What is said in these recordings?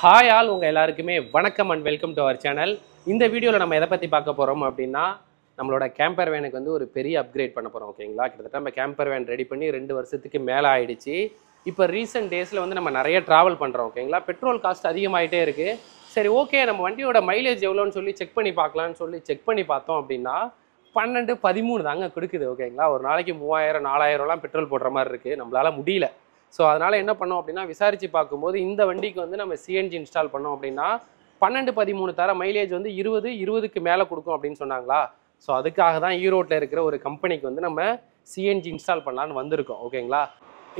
Hi all உங்கள் எல்லாருக்குமே வணக்கம் and welcome to our channel. இந்த வீடியோவில் நம்ம எதை பற்றி பார்க்க போகிறோம் அப்படின்னா, நம்மளோட கேம்பர் வேனுக்கு வந்து ஒரு பெரிய அப்கிரேட் பண்ண போகிறோம். ஓகேங்களா, கிட்டத்தட்ட நம்ம கேம்பர் வேன் ரெடி பண்ணி 2 வருஷத்துக்கு மேலே ஆயிடுச்சு. இப்போ ரீசெண்ட் டேஸில் வந்து நம்ம நிறைய ட்ராவல் பண்ணுறோம். ஓகேங்களா, பெட்ரோல் காஸ்ட் அதிகமாகிட்டே இருக்குது. சரி ஓகே, நம்ம வண்டியோட மைலேஜ் எவ்வளோன்னு சொல்லி செக் பண்ணி பார்க்கலான்னு சொல்லி செக் பண்ணி பார்த்தோம் அப்படின்னா 12-13 தாங்க கொடுக்குது. ஓகேங்களா, ஒரு நாளைக்கு 3000-4000லாம் பெட்ரோல் போடுற மாதிரி இருக்குது. நம்மளால் முடியல. ஸோ அதனால் என்ன பண்ணோம் அப்படின்னா, விசாரித்து பார்க்கும்போது இந்த வண்டிக்கு வந்து நம்ம சிஎன்ஜி இன்ஸ்டால் பண்ணோம் அப்படின்னா 12-13 தர மைலேஜ் வந்து 20-20க்கு மேலே கொடுக்கும் அப்படின்னு சொன்னாங்களா. ஸோ அதுக்காக தான் ஈரோட்டில் இருக்கிற ஒரு கம்பெனிக்கு வந்து நம்ம சிஎன்ஜி இன்ஸ்டால் பண்ணலான்னு வந்திருக்கோம். ஓகேங்களா,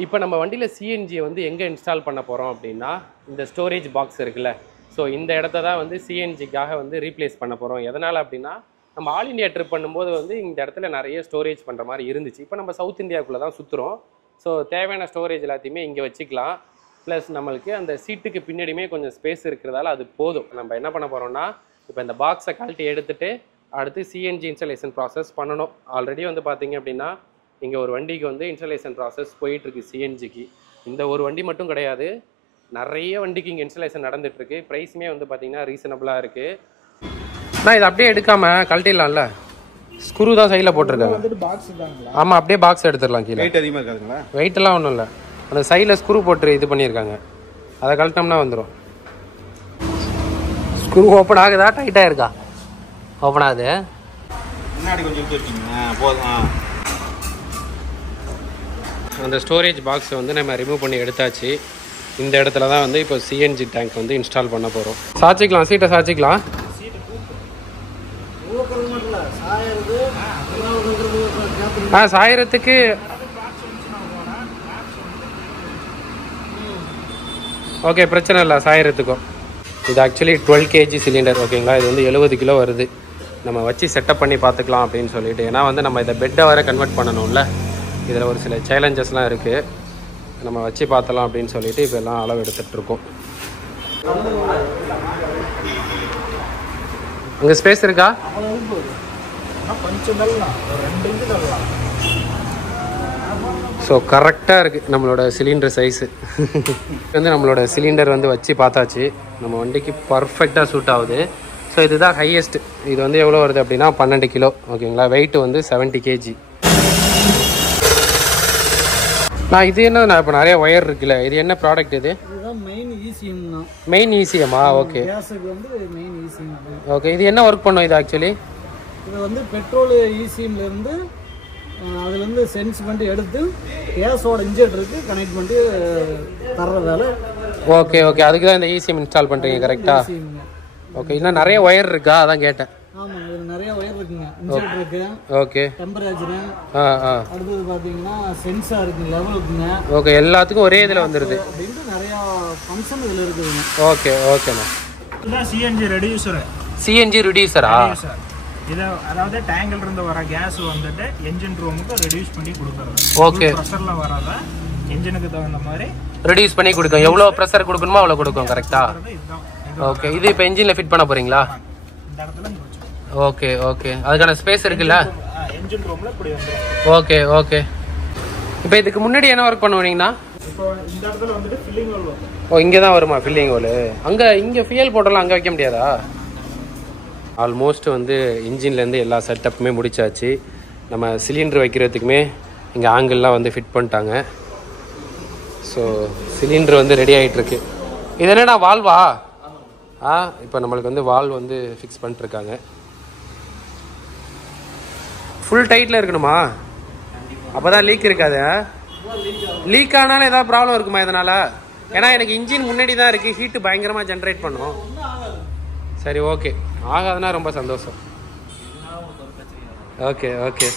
இப்போ நம்ம வண்டியில் சிஎன்ஜியை வந்து எங்கே இன்ஸ்டால் பண்ண போகிறோம் அப்படின்னா, இந்த ஸ்டோரேஜ் பாக்ஸ் இருக்குல்ல, ஸோ இந்த இடத்த தான் வந்து சிஎன்ஜிக்காக வந்து ரீப்ளேஸ் பண்ண போகிறோம். எதனால் அப்படின்னா, நம்ம ஆல் இண்டியா ட்ரிப் பண்ணும்போது வந்து இந்த இடத்துல நிறைய ஸ்டோரேஜ் பண்ணுற மாதிரி இருந்துச்சு. இப்போ நம்ம சவுத் இந்தியாவுக்குள்ளே தான் சுற்றுறோம். ஸோ தேவையான ஸ்டோரேஜ் எல்லாத்தையுமே இங்கே வச்சுக்கலாம். ப்ளஸ் நம்மளுக்கு அந்த சீட்டுக்கு பின்னாடியுமே கொஞ்சம் ஸ்பேஸ் இருக்கிறதால அது போதும். நம்ம என்ன பண்ண போகிறோம்னா, இப்போ இந்த பாக்ஸை கழட்டி எடுத்துகிட்டு அடுத்து சிஎன்ஜி இன்ஸ்டாலேஷன் ப்ராசஸ் பண்ணணும். ஆல்ரெடி வந்து பார்த்திங்க அப்படின்னா, இங்கே ஒரு வண்டிக்கு வந்து இன்ஸ்டாலேஷன் ப்ராசஸ் போயிட்டுருக்கு சிஎன்ஜிக்கு. இந்த ஒரு வண்டி மட்டும் கிடையாது, நிறைய வண்டிக்கு இங்கே இன்ஸ்டாலேஷன் நடந்துகிட்ருக்கு. ப்ரைஸுமே வந்து பார்த்திங்கன்னா ரீசனபிளாக இருக்குது. நான் இதை அப்படியே எடுக்காமல் கழட்டிடலாம்ல, ஸ்க்ரூ தான் சைடில் போட்டிருக்காங்க. ஆமாம், அப்படியே பாக்ஸ் எடுத்துடலாம். கீழே வெயிட் அதிகமாக இருக்காதுங்களா? வெயிட்டெல்லாம் ஒன்றும் இல்லை, அந்த சைடில் ஸ்க்ரூ போட்டு இது பண்ணியிருக்காங்க. அதை கழட்டினோம்னா வந்துடும். ஸ்க்ரூ ஓப்பன் ஆகுதா, டைட்டாக இருக்கா? ஓப்பன் ஆகுது. முன்னாடி கொஞ்சம் போதும். அந்த ஸ்டோரேஜ் பாக்ஸை வந்து நம்ம ரிமூவ் பண்ணி எடுத்தாச்சு. இந்த இடத்துல தான் வந்து இப்போ சிஎன்ஜி டேங்க் வந்து இன்ஸ்டால் பண்ண போகிறோம். சாச்சிக்கலாம், சீட்டை சாச்சிக்கலாம். சாயிரத்துக்கு ஓகே, பிரச்சனை இல்லை, சாயிரத்துக்கும். இது ஆக்சுவலி 12 kg சிலிண்டர். ஓகேங்களா, இது வந்து 70 கிலோ வருது. நம்ம வச்சு செட்டப் பண்ணி பார்த்துக்கலாம் அப்படின்னு சொல்லிட்டு, ஏன்னா வந்து நம்ம இதை பெட்டை வர கன்வெர்ட் பண்ணணும்ல, இதில் ஒரு சில சேலஞ்சஸ்லாம் இருக்குது. நம்ம வச்சு பார்த்தலாம் அப்படின்னு சொல்லிட்டு இப்போ எல்லாம் அளவு எடுத்துகிட்ருக்கோம். உங்க ஸ்பேஸ் இருக்கா? ஸோ கரெக்டாக இருக்குது நம்மளோட சிலிண்டர் சைஸு. வந்து நம்மளோட சிலிண்டர் வந்து வச்சு பார்த்தாச்சு, நம்ம வண்டிக்கு பர்ஃபெக்டாக சூட் ஆகுது. ஸோ இதுதான் ஹையஸ்ட். இது வந்து எவ்வளோ வருது அப்படின்னா 12 கிலோ. ஓகேங்களா, வெயிட் வந்து 70 kg. நான் இது என்ன, நான் இப்போ நிறைய ஒயர் இருக்குல்ல, இது என்ன ப்ராடக்ட்? இது மெயின் இசிஎம்மா? Okay okay. இது என்ன ஒர்க் பண்ணும் இது ஆக்சுவலி? இது வந்து பெட்ரோல் இசிஎம்லேருந்து அதுலேருந்து சென்ஸ் பண்ணி எடுத்து கேஸோட இன்ஜெக்டருக்கு கனெக்ட் பண்ணி தர்ற வேலை. ஓகே ஓகே, அதுக்கு தான் இந்த இசிஎம் இன்ஸ்டால் பண்ணுறீங்க, கரெக்டாக? ஓகே. இன்னும் நிறைய ஒயர் இருக்கா, அதான் கேட்டேன். ஆமாம், இதில் நிறைய ஒயர் இருக்குங்க. இன்ஜெக்டர் இருக்கு, ஓகே, டெம்பரேச்சரு, அடுத்தது பார்த்தீங்கன்னா சென்சார் இருக்குங்க, லெவல் இருக்குங்க. ஓகே, எல்லாத்துக்கும் ஒரே இதில் வந்துடுது அப்படின்ட்டு நிறையா ஃபங்க்ஷன் இதில் இருக்குதுங்க. ஓகே ஓகேண்ணா. இதுதான் சிஎன்ஜி ரெடியூசர். சிஎன்ஜி ரெடியூசரா? இதை அதாவது டேங்கில் இருந்து வர கேஸ் வந்துட்டு என்ஜின் ரூமுக்கு ரெடியூஸ் பண்ணி கொடுக்குறது. ஓகே, ப்ரெஷர்ல வரத என்ஜினுக்கு தகுந்த மாதிரி ரெடியூஸ் பண்ணி கொடுக்கும். எவ்வளோ ப்ரெஷர் கொடுக்கணுமோ அவ்வளோ கொடுக்கும், கரெக்டா? ஓகே. இது இப்போ என்ஜினில் ஃபிட் பண்ண போறீங்களா? இந்த இடத்துல ஓகே ஓகே, அதுக்கான ஸ்பேஸ் இருக்குல்ல என்ஜின் ரூம்ல இப்படி வந்துடும். Okay okay. இப்போ இதுக்கு முன்னாடி என்ன ஒர்க் பண்ணுவீங்கன்னா? இப்போ இந்த இடத்துல வந்துட்டு ஃபில்லிங் ஹோல் வரும். ஓ, இங்கே தான் வருமா ஃபில்லிங் ஹோல்? இங்கே ஃபியல் போட்டெல்லாம் அங்கே வைக்க முடியாதா? ஆல்மோஸ்ட் வந்து இன்ஜின்லேருந்து எல்லா செட்டப்புமே முடிச்சாச்சு. நம்ம சிலிண்டர் வைக்கிறதுக்குமே இங்கே ஆங்கிள்லாம் வந்து ஃபிட் பண்ணிட்டாங்க. ஸோ சிலிண்டர் வந்து ரெடி ஆகிட்டுருக்கு. இது என்னடா, வால்வா? இப்போ நம்மளுக்கு வந்து வால்வ் வந்து ஃபிக்ஸ் பண்ணிட்டுருக்காங்க. ஃபுல் டைட்டில் இருக்கணுமா? அப்போ தான் லீக் இருக்காது. லீக் ஆனாலும் ஏதாவது ப்ராப்ளம் இருக்குமா இதனால்? ஏன்னா எனக்கு இன்ஜின் முன்னாடி தான் இருக்குது, ஹீட்டு பயங்கரமாக ஜென்ரேட் பண்ணும். சரி ஓகே, ஆகாதுன்னா ரொம்ப சந்தோஷம். Okay okay.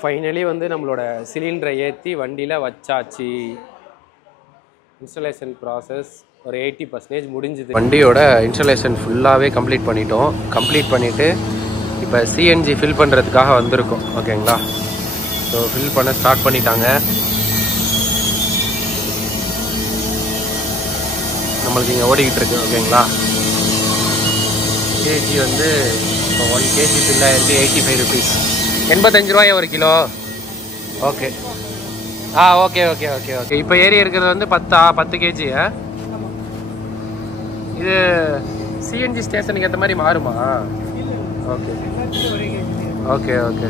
ஃபைனலி வந்து நம்மளோட சிலிண்டரை ஏற்றி வண்டியில் வச்சாச்சு. இன்ஸ்டாலேஷன் ப்ராசஸ் ஒரு 80% முடிஞ்சுது. வண்டியோட இன்ஸ்டாலேஷன் ஃபுல்லாகவே கம்ப்ளீட் பண்ணிட்டோம். கம்ப்ளீட் பண்ணிவிட்டு இப்போ சிஎன்ஜி ஃபில் பண்ணுறதுக்காக வந்திருக்கோம். ஓகேங்களா, ஸோ ஃபில் பண்ண ஸ்டார்ட் பண்ணிட்டாங்க. நம்மளுக்கு இங்கே ஓடிக்கிட்டு இருக்கு. ஓகேங்களா, கேஜி வந்து இப்போ 1 kg ஃபில் ஆகிருக்கு 85 rupees. 85 ரூபாய் ஒரு kilo. Okay, okay okay okay okay. இப்போ ஏறி இருக்கிறது வந்து 10 கேஜி. இது சிஎன்ஜி ஸ்டேஷனுக்கு ஏற்ற மாதிரி மாறுமா? Okay okay okay.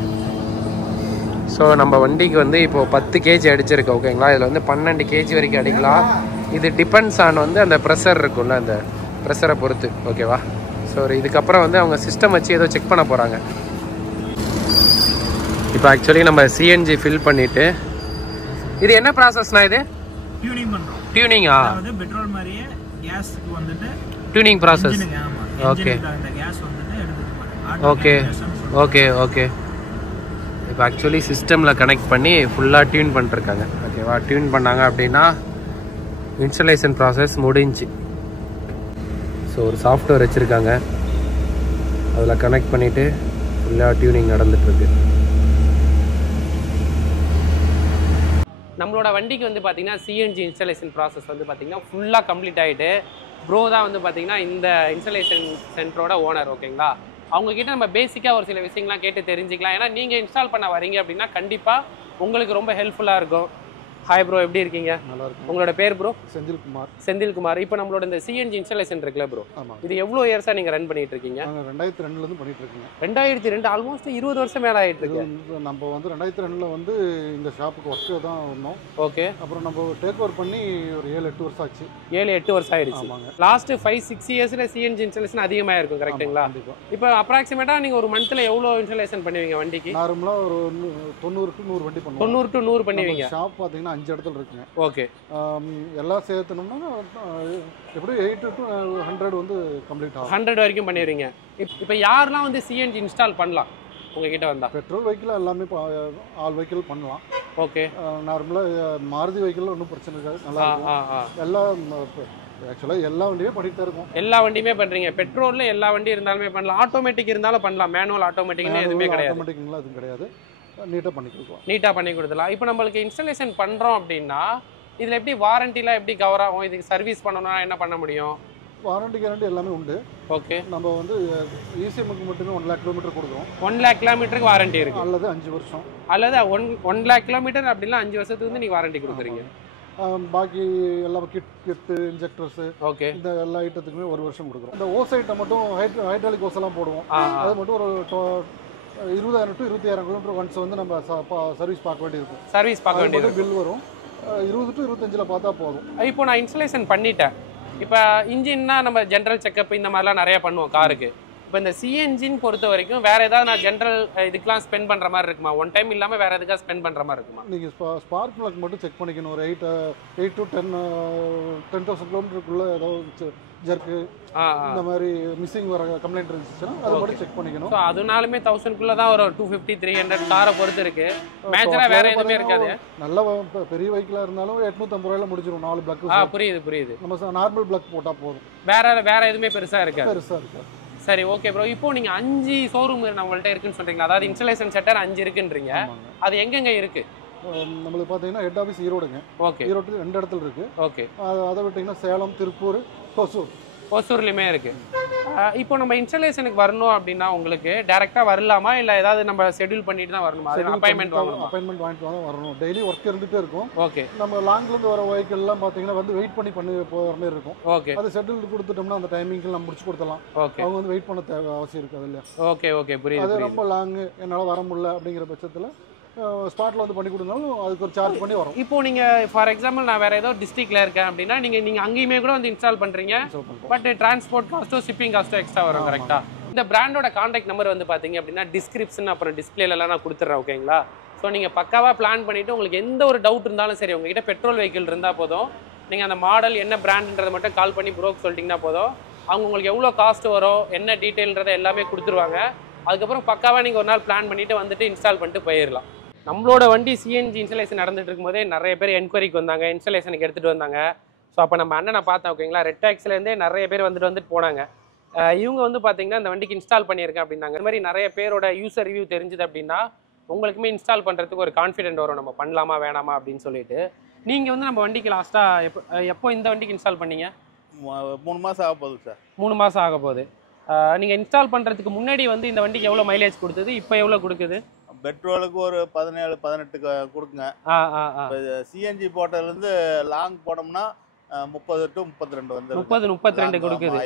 ஸோ நம்ம வண்டிக்கு வந்து இப்போது 10 கேஜி அடிச்சிருக்கு ஓகேங்களா. இதில் வந்து 12 கேஜி வரைக்கும் அடிக்கலாம். இது டிபெண்ட்ஸ் ஆன் வந்து அந்த ப்ரெஷர் இருக்கும்ல, அந்த ப்ரெஷரை பொறுத்து ஓகேவா. ஸோ இதுக்கப்புறம் வந்து அவங்க சிஸ்டம் வச்சு ஏதோ செக் பண்ண போகிறாங்க. இப்போ ஆக்சுவலி நம்ம சிஎன்ஜி ஃபில் பண்ணிவிட்டு இது என்ன ப்ராசஸ்னா இது டியூனிங் பண்றோம். டியூனிங்கா? அதாவது பெட்ரோல் மாதிரியே கேஸ்க்கு வந்துட்டு டியூனிங் ப்ராசஸ். ஓகே அந்த கேஸ் வந்துட்டு எடுத்துட்டு ஓகே ஓகே ஓகே. இப்போ ஆக்சுவலி சிஸ்டமில் கனெக்ட் பண்ணி ஃபுல்லாக டியூன் பண்ணிருக்காங்க ஓகேவா. டியூன் பண்ணாங்க அப்படின்னா இன்ஸ்டலேஷன் ப்ராசஸ் முடிஞ்சு. ஸோ ஒரு சாஃப்ட்வேர் வச்சுருக்காங்க, அதில் கனெக்ட் பண்ணிவிட்டு ஃபுல்லாக டியூனிங் நடந்துகிட்ருக்கு. நம்மளோட வண்டிக்கு வந்து பார்த்தீங்கன்னா சிஎன்ஜி இன்ஸ்டலேஷன் ப்ராசஸ் வந்து பார்த்தீங்கன்னா ஃபுல்லாக கம்ப்ளீட் ஆகிட்டு ப்ரோ தான் வந்து பார்த்தீங்கன்னா இந்த இன்ஸ்டலேஷன் சென்டரோட ஓனர் ஓகேங்களா. அவங்கக்கிட்ட நம்ம பேசிக்காக ஒரு சில விஷயங்கள்லாம் கேட்டு தெரிஞ்சுக்கலாம். ஏன்னா நீங்கள் இன்ஸ்டால் பண்ண வரீங்க அப்படின்னா கண்டிப்பாக உங்களுக்கு ரொம்ப ஹெல்ப்ஃபுல்லாக இருக்கும். ஹாய் ப்ரோ, எப்படி இருக்கீங்க? நல்லா இருக்கும். உங்களோட பேர் ப்ரோ? செந்தில்குமார். செந்தில்குமார். இப்போ நம்மளோட இந்த சிஎன்ஜி இன்ஸ்டாலேஷன் இருக்குல்ல ப்ரோ, ஆமாம். இது எவ்வளோ இயர்ஸாக நீங்கள் ரன் பண்ணிட்டு இருக்கீங்க? நாங்கள் 2002 பண்ணிட்டு இருக்கீங்க. 2002, ஆல்மோஸ்ட் 20 வருஷம் மேலே ஆகிட்டு இருக்கு. நம்ம வந்து 2002 வந்து இந்த ஷாப்புக்கு ஒர்க்கு தான் வந்தோம். ஓகே. அப்புறம் நம்ம டேக் ஓவர் பண்ணி ஒரு 7-8 வருஷம் ஆச்சு. 7-8 வருஷம் ஆயிடுச்சு. லாஸ்ட் 5-6 இயர்ஸில் சிஎன்ஜி இன்ஸ்டாலேஷன் அதிகமாக இருக்கும் கரெக்டுங்களா? இப்போ அப்ராக்சிமேட்டாக நீங்கள் ஒரு மந்த்தில் எவ்வளோ இன்ஸ்டாலேஷன் பண்ணுவீங்க வண்டிக்கு? நார்மலாக ஒரு 90 to 100 வண்டி பண்ணுவோம். 90 to 100 பண்ணுவீங்க. ஷாப் பார்த்தீங்கன்னா 5 இடத்துல இருக்குங்க. ஓகே. எல்லாம் சேர்த்தணும்னா எப்படி 80 to 100 வந்து கம்ப்ளீட் ஆகும். 100 வரைக்கும் பண்ணிடுறீங்க. இப்போ யாரெல்லாம் வந்து சிஎன்ஜி இன்ஸ்டால் பண்ணலாம் உங்ககிட்ட வந்தா? பெட்ரோல் வெஹிக்கிள் எல்லாமே ஆல் வெஹிக்கிள் பண்ணலாம். ஓகே. நார்மலாக மாருதி வெஹிக்கிள் ஒன்றும் பிரச்சனை இருக்காது, நல்லா இருக்கும். எல்லாம் ஆக்சுவலாக எல்லா வண்டியுமே பண்ணிட்டு தான் இருக்கும். எல்லா வண்டியுமே பண்ணுறீங்க. பெட்ரோலில் எல்லா வண்டி இருந்தாலுமே பண்ணலாம், ஆட்டோமேட்டிக் இருந்தாலும் பண்ணலாம், மேனுவல் ஆட்டோமேட்டிக்னு எதுவுமே கிடையாது. ஆட்டோமேட்டிக்லாம் எதுவும் கிடையாது, நீட்டாக பண்ணி கொடுக்கலாம். நீட்டாக பண்ணி கொடுத்துலாம். இப்போ நம்மளுக்கு இன்ஸ்டாலேஷன் பண்ணுறோம் அப்படின்னா இதில் எப்படி வாரண்டிலாம் எப்படி கவர் ஆகும்? இதுக்கு சர்வீஸ் பண்ணணும்னா என்ன பண்ண முடியும்? வாரண்டி கேரண்டி எல்லாமே உண்டு. ஓகே. நம்ம வந்து இசிஎம்க்கு மட்டுமே 1 lakh கிலோமீட்டர் கொடுக்குறோம். 1 lakh கிலோமீட்டருக்கு வாரண்டி இருக்கு, அல்லது 5 வருஷம், அல்லது 1 lakh கிலோமீட்டர் அப்படின்னா 5 வருஷத்துக்கு வந்து நீங்கள் வாரண்டி கொடுக்குறீங்க. பாக்கி எல்லா கிட்டு இன்ஜெக்டர்ஸ் ஓகே இந்த எல்லா ஐட்டத்துக்குமே 1 வருஷம் கொடுக்குறோம். இந்த ஓஸ் ஐட்டம் மட்டும் ஹைட்ராலிக் ஓஸ் எல்லாம் போடுவோம். அது மட்டும் ஒரு 20,000 to 25,000 கிலோமீட்டர் ஒன்ஸ் வந்து நம்ம சர்வீஸ் பார்க்க வேண்டியிருக்கும். சர்வீஸ் பார்க்க வேண்டியது பில் வரும். 20 to 25 பார்த்தா போதும். இப்போ நான் இன்ஸ்டாலேஷன் பண்ணிட்டேன். இப்போ இன்ஜின்னா நம்ம ஜென்ரல் செக்அப் இந்த மாதிரிலாம் நிறையா பண்ணுவோம் காருக்கு. இப்போ இந்த சிஎன்ஜின் பொறுத்த வரைக்கும் வேறு ஏதாவது நான் ஜென்ரல் இதுக்கெலாம் ஸ்பெண்ட் பண்ணுற மாதிரி இருக்குமா? ஒன் டைம் இல்லாமல் வேறு எதுக்காக ஸ்பெண்ட் பண்ணுற மாதிரி இருக்குமா? நீங்கள் ஸ்பார்க் பிளக் மட்டும் செக் பண்ணிக்கணும். ஒரு 8 to 10,000 கிலோமீட்டருக்குள்ளே ஏதாவது ஜர்க்கு இந்த மாதிரி மிஸ்ஸிங் வர கம்ப்ளைண்ட் இருந்துச்சுன்னா அதை மட்டும் செக் பண்ணிக்கணும். ஸோ அதனாலுமே 1000 தான் ஒரு 250, 300 காரை பொறுத்து இருக்கு. மேஜராக வேற எதுவுமே இருக்காது. நல்ல பெரிய வெஹிக்கிளாக இருந்தாலும் 850 ரூபாயில முடிஞ்சிடும் 4 பிளக். புரியுது. நம்ம நார்மல் பிளக் போட்டால் போதும், வேற எதுவுமே பெருசாக இருக்காது. சரி, ஓகே ப்ரோ. இப்போ நீங்க 5 ஷோரூம் நம்மள்ட்ட இருக்குன்னு சொல்றீங்களா? அதாவது இன்ஸ்டாலேஷன் சென்டர் 5 இருக்குன்றீங்க. அது எங்கெங்க இருக்கு? நம்மளுக்கு பார்த்தீங்கன்னா ஹெட் ஆஃபீஸ் ஈரோடுங்க. ஓகே. ஈரோடு 2 இடத்துல இருக்கு. ஓகே. அதை விட்டீங்கன்னா சேலம், திருப்பூர், ஒசூர்லையுமே இருக்கு. இப்போ நம்ம இன்ஸ்டாலேஷனுக்கு வரணும் அப்படின்னா உங்களுக்கு டைரக்டா வரலாமா, இல்ல ஏதாவது நம்ம ஷெட்யூல் பண்ணிட்டு தான் வரணுமா? அப்பாயின்மெண்ட் வாங்கணும். அப்பாயின்மெண்ட் வாங்கிட்டு தான் வரணும். டெய்லி ஒர்க் இருந்துட்டே இருக்கும். ஓகே. நம்ம லாங்ல இருந்து வர வெஹிக்கிள் எல்லாம் பாத்தீங்கன்னா வந்து வெயிட் பண்ணி போகிற மாதிரி இருக்கும். ஓகே. அது ஷெட்யூல் கொடுத்துட்டோம்னா அந்த டைமிங்க்கு நம்ம முடிச்சு கொடுத்தலாம். ஓகே. அவங்க வந்து வெயிட் பண்ண தேவை அவசியம் இருக்காது இல்லையா? ஓகே புரியுது. அது ரொம்ப லாங் என்னால் வர முடியல அப்படிங்கிற பட்சத்தில் ஸ்பாட்ல வந்து பண்ணி கொடுத்தாலும் அதுக்கு ஒரு சார்ஜ் பண்ணி வரும். இப்போ நீங்க ஃபார் எக்ஸாம்பிள் நான் வேற ஏதோ டிஸ்ட்ரிக்ட்ல இருக்கேன் அப்படின்னா நீங்க அங்கேயுமே கூட வந்து இன்ஸ்டால் பண்றீங்க. பட் டிரான்ஸ்போர்ட் காஸ்ட்டோ ஷிப்பிங் காஸ்ட்டோ எக்ஸ்ட்ரா வரும். கரெக்டா? இந்த பிராண்டோட கான்டாக்ட் நம்பர் வந்து பாத்தீங்க அப்படின்னா டிஸ்கிரிப்ஷன் அப்புறம் டிஸ்பிளேல நான் கொடுத்துறேன். ஓகேங்களா? ஸோ நீங்க பக்காவா பிளான் பண்ணிட்டு உங்களுக்கு எந்த ஒரு டவுட் இருந்தாலும் சரி, உங்ககிட்ட பெட்ரோல் வெஹிக்கிள் இருந்தா போதும், நீங்க அந்த மாடல் என்ன பிராண்ட்ன்றதை மட்டும் கால் பண்ணி ப்ரோக்கு சொல்லிட்டீங்கன்னா போதும். அவங்க உங்களுக்கு எவ்வளோ காஸ்ட் வரும், என்ன டீட்டெயில்ன்றதை எல்லாமே கொடுத்துருவாங்க. அதுக்கப்புறம் பக்காவா நீங்க ஒரு நாள் பிளான் பண்ணிட்டு வந்துட்டு இன்ஸ்டால் பண்ணிட்டு போயிடலாம். நம்மளோட வண்டி சிஎன்ஜி இன்ஸ்டாலேஷன் நடந்துட்டு இருக்கும்போதே நிறைய பேர் என்கொயரிக்கு வந்தாங்க, இன்ஸ்டாலேஷனுக்கு எடுத்துகிட்டு வந்தாங்க. ஸோ அப்போ நம்ம அண்ணனை பார்த்தேன். ஓகேங்களா? ரெட் டாக்ஸிலேருந்தே நிறைய பேர் வந்துட்டு போனாங்க. இவங்க வந்து பார்த்தீங்கன்னா இந்த வண்டிக்கு இன்ஸ்டால் பண்ணியிருக்கேன் அப்படின்னாங்க. இந்த மாதிரி நிறைய பேரோட யூசர் ரிவ்யூ தெரிஞ்சுது அப்படின்னா உங்களுக்குமே இன்ஸ்டால் பண்ணுறதுக்கு ஒரு கான்ஃபிடென்ட் வரும், நம்ம பண்ணலாமா வேணாமா அப்படின்னு சொல்லிட்டு. நீங்கள் வந்து நம்ம வண்டிக்கு லாஸ்ட்டாக எப்போ இந்த வண்டிக்கு இன்ஸ்டால் பண்ணீங்க? 3 மாதம் ஆக போகுது சார். 3 மாதம் ஆக போகுது. நீங்கள் இன்ஸ்டால் பண்ணுறதுக்கு முன்னாடி வந்து இந்த வண்டிக்கு எவ்வளோ மைலேஜ் கொடுத்தது, இப்போ எவ்வளோ கொடுக்குது? பெட்ரோலுக்கு ஒரு 17 18 கொடுக்குங்க. சிஎன்ஜி போட்டதுலேருந்து லாங் போனோம்னா 30 to 32 வந்து 30 32 கொடுக்குது.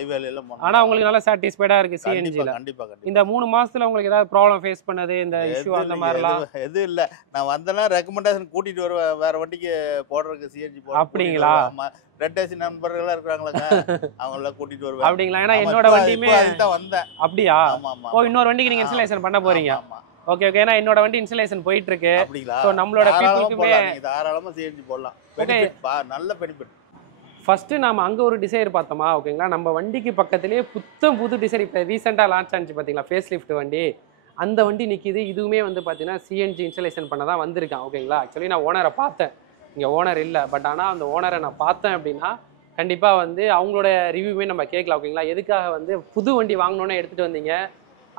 ஆனா உங்களுக்கு நல்லா சாட்டிஸ்ஃபைடா இருக்கு சிஎன்ஜில. கண்டிப்பா. இந்த 3 மாசத்துல உங்களுக்கு ஏதாவது ப்ராப்ளம் ஃபேஸ் பண்ணது இந்த இஷ்யூ அந்த மாதிரிலாம் எதுவும் இல்ல. நான் வந்தேன்னா ரெக்கமெண்டேஷன் கூட்டிட்டு வருவேன் வேற வண்டிக்கு போடுறதுக்கு சிஎன்ஜி போடுறதுக்கு. அப்படிங்களா? ஆமா. ரெட் ஏசி நண்பர்களா இருக்காங்களங்க அவங்கள கூட்டிட்டு வருவேன். அப்படிங்களா? ஏன்னா என்னோட வண்டியுமே அதுதான் வந்தேன். அப்படியா? ஆமா. ஓ, இன்னொரு வண்டிக்கு நீங்க இன்ஸ்டாலேஷன் பண்ண போறீங்க? ஓகே. ஏன்னா என்னோட வண்டி இன்ஸ்டாலேஷன் போயிட்டு இருக்கு. அப்படிங்களா? சோ நம்மளோட பீப்புளுக்குமே தாராளமா சிஎன்ஜி போடலாம். பெனிஃபிட் நல்ல பெனிஃபிட். ஃபர்ஸ்ட் நாம அங்கே ஒரு டிசைர் பார்த்தோமா, ஓகேங்களா? நம்ம வண்டிக்கு பக்கத்துலேயே புது டிசைர் இப்போ ரீசெண்டாக லான்ச் ஆனிச்சு பார்த்தீங்களா, ஃபேஸ் லிஃப்ட் வண்டி. அந்த வண்டி நிற்கிது. இதுவுமே வந்து பார்த்தீங்கன்னா சிஎன்ஜி இன்ஸ்டாலேஷன் பண்ண தான் வந்திருக்கான், ஓகேங்களா? ஆக்சுவலி நான் ஓனரை பார்த்தேன், இங்கே ஓனர் இல்லை. பட் ஆனால் அந்த ஓனரை நான் பார்த்தேன் அப்படின்னா கண்டிப்பாக வந்து அவங்களோட ரிவ்யூமே நம்ம கேட்கலாம், ஓகேங்களா? எதுக்காக வந்து புது வண்டி வாங்கணுன்னு எடுத்துகிட்டு வந்தீங்க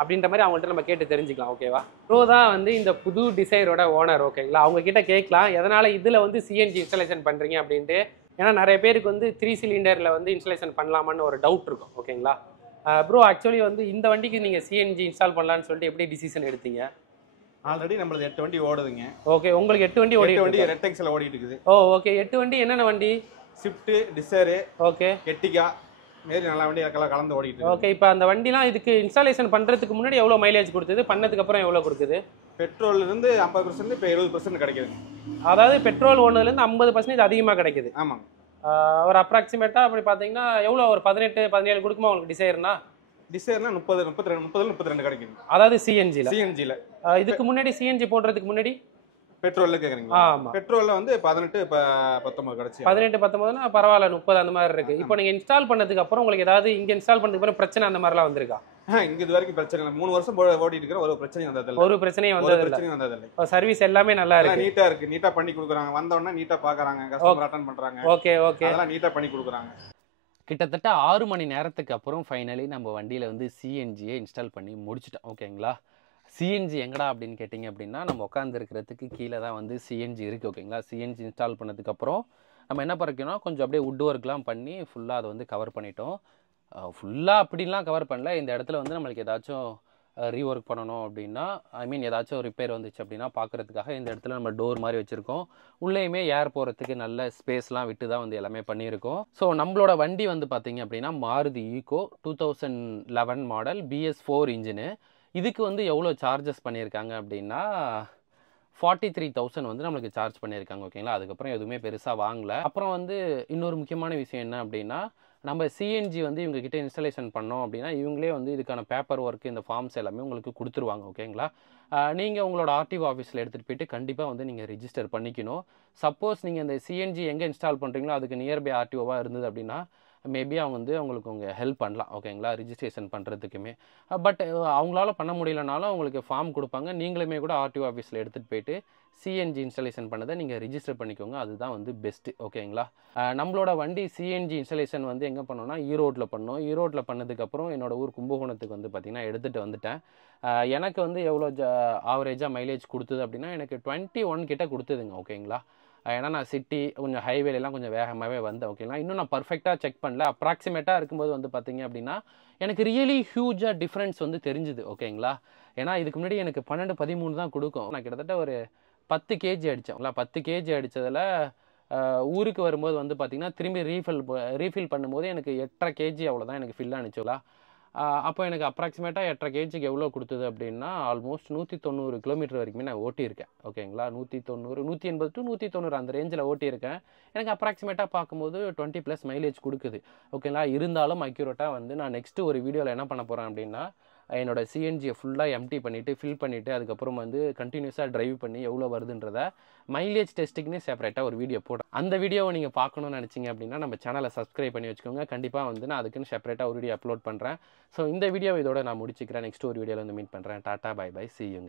அப்படின்ற மாதிரி அவங்கள்ட்ட நம்ம கேட்டு தெரிஞ்சுக்கலாம், ஓகேவா? ப்ரோ தான் வந்து இந்த புது டிசைரோட ஓனர், ஓகேங்களா? அவங்க கிட்ட கேட்கலாம் எதனால் இதில் வந்து சிஎன்ஜி இன்ஸ்டாலேஷன் பண்ணுறீங்க அப்படின்ட்டு. ஏன்னா நிறைய பேருக்கு வந்து 3 சிலிண்டரில் வந்து இன்ஸ்டாலேஷன் பண்ணலாமான்னு ஒரு டவுட் இருக்கும், ஓகேங்களா? ப்ரோ ஆக்சுவலி வந்து இந்த வண்டிக்கு நீங்கள் சிஎன்ஜி இன்ஸ்டால் பண்ணலான்னு சொல்லிட்டு எப்படி டிசிஷன் எடுத்தீங்க? ஆல்ரெடி நம்மளது 8 வண்டி ஓடுதுங்க. ஓகே, உங்களுக்கு 8 வண்டி வண்டி ரெட்டெக்ஸ்ல ஓடிட்டு இருக்குது. ஓ ஓகே. 8 வண்டி என்னென்ன வண்டி? ஸ்விஃப்ட், டிசைர், ஓகே, எர்டிகா மாரி நல்ல வண்டி கலந்து ஓடிட்டு இருக்கு. ஓகே. இப்போ அந்த வண்டிலாம் இதுக்கு இன்ஸ்டாலேஷன் பண்ணுறதுக்கு முன்னாடி எவ்வளோ மைலேஜ் கொடுத்தது, பண்ணதுக்கு அப்புறம் எவ்வளோ கொடுக்குது? பெட்ரோல்ல இருந்து 50% இப்போ 70% கிடைக்குது. அதாவது பெட்ரோல் ஓடுனதுலேருந்து 50% அதிகமாக கிடைக்குது. ஆமாங்க. ஒரு அப்ராக்சிமேட்டாக அப்படி பார்த்தீங்கன்னா எவ்வளோ, ஒரு 18 17 கொடுக்குமா உங்களுக்கு டிசைர்னா? டிசைர்னா 30 32 கிடைக்குது. அதாவது சிஎன்ஜியில். சிஎன்ஜியில் இதுக்கு முன்னாடி சிஎன்ஜி போடுறதுக்கு முன்னாடி பெட்ரோல்ல கேக்குறீங்களா? ஆமா. பெட்ரோல்ல வந்து 18 19 கிடைச்சு. 18 19னா பரவாயில்ல, 30 அந்த மாதிரி இருக்கு. இப்போ நீங்க இன்ஸ்டால் பண்ணதுக்கு அப்புறம் உங்களுக்கு ஏதாவது இங்க இன்ஸ்டால் பண்ணதுக்கு அப்புறம் பிரச்சனை அந்த மாதிரிலாம் வந்திருக்கா? இங்க இது வரைக்கும் பிரச்சனை இல்ல. 3 வருஷம் ஓடிட்டு இருக்கிற ஒரு பிரச்சனையும் வந்தது இல்ல. ஒரு பிரச்சனையும் வந்தது இல்ல. சர்வீஸ் எல்லாமே நல்லா இருக்கு. நீட்டா இருக்கு. நீட்டா பண்ணி கொடுக்குறாங்க. வந்தவொடனே நீட்டா பாக்குறாங்க. கஸ்டமர் அட்டெண்ட் பண்றாங்க. ஓகே. அதெல்லாம் நீட்டா பண்ணி கொடுக்குறாங்க. கிட்டத்தட்ட 6 மணி நேரத்துக்கு அப்புறம் ஃபைனலி நம்ம வண்டியில வந்து சிஎன்ஜியை இன்ஸ்டால் பண்ணி முடிச்சிட்டோம், ஓகேங்களா? சிஎன்ஜி எங்கடா அப்படின்னு கேட்டிங்க அப்படின்னா நம்ம உட்காந்துருக்கிறதுக்கு கீழே தான் வந்து சிஎன்ஜி இருக்குது, ஓகேங்களா? சிஎன்ஜி இன்ஸ்டால் பண்ணதுக்கப்புறம் நம்ம என்ன பண்ணிக்கணும், கொஞ்சம் அப்படியே வுட் ஒர்க்லாம் பண்ணி ஃபுல்லாக அதை வந்து கவர் பண்ணிட்டோம். ஃபுல்லாக அப்படிலாம் கவர் பண்ணல. இந்த இடத்துல வந்து நம்மளுக்கு ஏதாச்சும் ரீஒர்க் பண்ணணும் அப்படின்னா, ஐ மீன் ஏதாச்சும் ரிப்பேர் வந்துச்சு அப்படின்னா பார்க்குறதுக்காக இந்த இடத்துல நம்ம டோர் மாதிரி வச்சுருக்கோம். உள்ளேயுமே ஏர் போகிறதுக்கு நல்ல ஸ்பேஸ்லாம் விட்டு தான் வந்து எல்லாமே பண்ணியிருக்கோம். ஸோ நம்மளோட வண்டி வந்து பார்த்திங்க அப்படின்னா Maruti ego 2011 model BS4 engine. இதுக்கு வந்து எவ்வளோ சார்ஜஸ் பண்ணியிருக்காங்க அப்படின்னா 43,000 வந்து நம்மளுக்கு சார்ஜ் பண்ணியிருக்காங்க, ஓகேங்களா? அதுக்கப்புறம் எதுவுமே பெருசாக வாங்கலை. அப்புறம் வந்து இன்னொரு முக்கியமான விஷயம் என்ன அப்படின்னா, நம்ம சிஎன்ஜி வந்து இவங்ககிட்ட இன்ஸ்டாலேஷன் பண்ணோம் அப்படின்னா இவங்களே வந்து இதுக்கான பேப்பர் ஒர்க் இந்த ஃபார்ம்ஸ் எல்லாமே உங்களுக்கு கொடுத்துருவாங்க, ஓகேங்களா? நீங்கள் உங்களோட ஆர்டிஓ ஆஃபீஸில் எடுத்துகிட்டு போயிட்டு கண்டிப்பாக வந்து நீங்கள் ரிஜிஸ்டர் பண்ணிக்கணும். சப்போஸ் நீங்கள் இந்த சிஎன்ஜி எங்கே இன்ஸ்டால் பண்ணுறீங்களோ அதுக்கு நியர்பை ஆர்டிஓவாக இருந்தது அப்படின்னா மேபி அவங்க வந்து உங்களுக்கு ஹெல்ப் பண்ணலாம், ஓகேங்களா? ரிஜிஸ்ட்ரேஷன் பண்ணுறதுக்குமே. பட் அவங்களால பண்ண முடியலனாலும் உங்களுக்கு ஃபார்ம் கொடுப்பாங்க. நீங்களுமே கூட ஆர்டிஓ ஆஃபீஸில் எடுத்துகிட்டு போயிட்டு சிஎன்ஜி இன்ஸ்டாலேஷன் பண்ணதை நீங்கள் ரிஜிஸ்டர் பண்ணிக்கோங்க. அதுதான் வந்து பெஸ்ட்டு, ஓகேங்களா? நம்மளோட வண்டி சிஎன்ஜி இன்ஸ்டாலேஷன் வந்து எங்கே பண்ணோன்னா ஈரோட்டில் பண்ணோம். ஈரோட்டில் பண்ணதுக்கப்புறம் என்னோடய ஊர் கும்பகோணத்துக்கு வந்து பார்த்திங்கன்னா எடுத்துகிட்டு வந்துட்டேன். எனக்கு வந்து எவ்வளோ ஆவரேஜாக மைலேஜ் கொடுத்தது அப்படின்னா எனக்கு 21 கிட்ட கொடுத்ததுங்க, ஓகேங்களா? ஏன்னா நான் சிட்டி கொஞ்சம் ஹைவேலாம் கொஞ்சம் வேகமாகவே வந்தேன், ஓகேங்களா? இன்னும் நான் பர்ஃபெக்டாக செக் பண்ணல. அப்ராக்சிமேட்டாக இருக்கும்போது வந்து பார்த்திங்க அப்படின்னா எனக்கு ரியலி ஹியூஜாக டிஃப்ரென்ஸ் வந்து தெரிஞ்சுது, ஓகேங்களா? ஏன்னா இதுக்கு முன்னாடி எனக்கு 12 13 தான் கொடுக்கும். நான் கிட்டத்தட்ட ஒரு 10 கேஜி அடித்தேன். 10 கேஜி அடித்ததில் ஊருக்கு வரும்போது வந்து பார்த்திங்கன்னா திரும்பி ரீஃபில் பண்ணும்போது எனக்கு 8.5 கேஜி அவ்வளோதான் எனக்கு ஃபில் ஆனிச்சுங்களா. அப்போ எனக்கு அப்ராக்சிமேட்டாக 8.5 கேஜிக்கு எவ்வளோ கொடுத்தது அப்படின்னா ஆல்மோஸ்ட் 190 கிலோமீட்டர் வரைக்குமே நான் ஓட்டியிருக்கேன், ஓகேங்களா? 190 180 to 190 அந்த ரேஞ்சில் ஓட்டியிருக்கேன். எனக்கு அப்ராக்சிமேட்டாக பார்க்கும்போது 20+ மைலேஜ் கொடுக்குது, ஓகேங்களா? இருந்தாலும் அக்யூரேட்டாக வந்து நான் நெக்ஸ்ட்டு ஒரு வீடியோவில் என்ன பண்ண போகிறேன் அப்படின்னா என்னோட சிஎன்ஜியை ஃபுல்லாக எம்டி பண்ணிவிட்டு ஃபில் பண்ணிவிட்டு அதுக்கப்புறம் வந்து கண்டினியூஸாக ட்ரைவ் பண்ணி எவ்வளோ வருதுன்றதை மைலேஜ் டெஸ்ட்டுக்குன்னு செப்பரேட்டாக ஒரு வீடியோ போடுறேன். அந்த வீடியோவை நீங்கள் பார்க்கணுன்னு நினச்சிங்க அப்படின்னா நம்ம சேனலை சப்ஸ்கிரைப் பண்ணி வச்சுக்கோங்க. கண்டிப்பாக வந்து நான் அதுக்குன்னு செப்பரேட்டாக ஒரு வீடியோ அப்லோட் பண்ணுறேன். ஸோ இந்த வீடியோவை இதோட நான் முடிச்சுக்கிறேன். நெக்ஸ்ட் ஒரு வீடியோவில் வந்து மீட் பண்ணுறேன். டாட்டா, பை பை, see you.